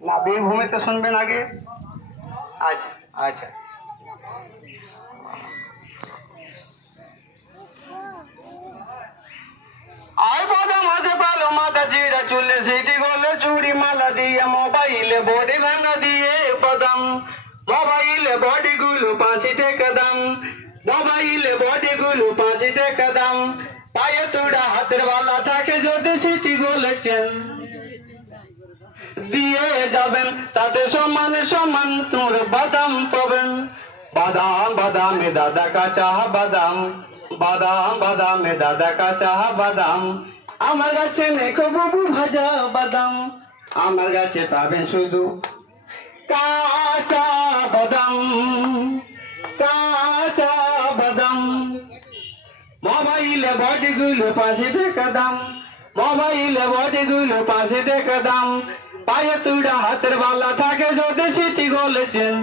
না বীরভূমিতে শুনবেন আগে। আচ্ছা আচ্ছা। আয় বাদাম হাতে পালো মাথা চিড়া চুলে সিটি গোলে চুড়ি মালা দিয়ে মোবাইলে বডি ভাঙা দিয়ে বাদাম মোবাইলে বডি গুলো 5 টাকা দাম মোবাইলে বডি গুলো 5 টাকা দাম পায়ে তুড়া হাতের বালা থাকে যদি সিটি গোলে চেন দিয়ে যাবেন তাতে সমান সমান তোর বাদাম পাবেন। বাদাম বাদামে দাদা কাঁচা বাদাম বাদাম বাদামে দাদা কাঁচা বাদাম আমার কাছে নেই বাবু ভাজা বাদাম আমার কাছে পাবেন শুধু কাঁচা বাদাম কাঁচা বাদাম মোবাইলে বডি গুলো 5 টাকা দাম মোবাইলে বডি গুলো 5 টাকা দাম পায়ে তুড়া হাতের বালা থাকে যদি সিটি গোলেছেন।